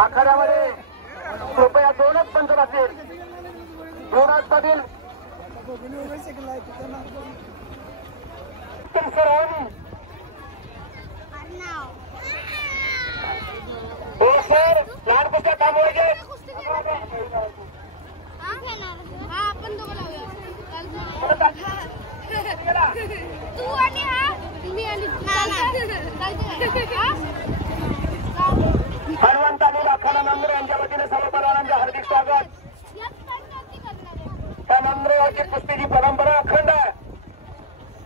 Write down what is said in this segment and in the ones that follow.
आखाड्यामध्ये कृपया दोनच पंच असतील, दोनच मधील हो सर, लहान कुस्त्या थांबवायचे. आपण दोघं लावूया. तू आणि हा मी आणि हनुमंत आणि आखाडा नांदूर यांच्या वतीने सर्व पदारांचे हार्दिक स्वागत. त्या नांदूरची कुस्तीची परंपरा अखंड आहे.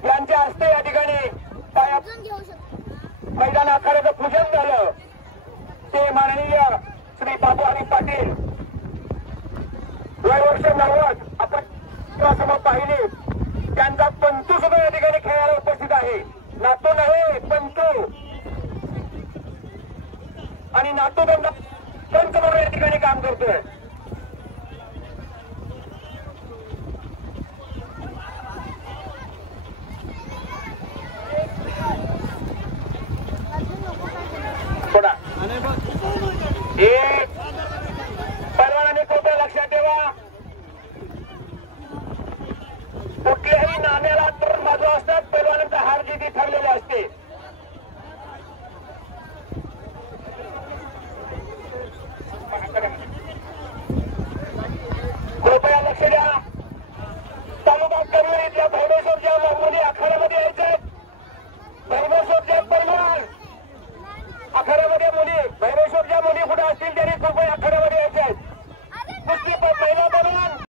यांच्या हस्ते या ठिकाणी मैदान आखाड्याचं पूजन झालं. ते माननीय श्री बाबू हरी पाटील वय वर्ष 90 आपण समोर पाहिले. त्यांचा पंतू सुद्धा या ठिकाणी खेळायला उपस्थित आहे. नातू नव्हे पंतू, आणि नातू पंच म्हणून या ठिकाणी काम करतोय.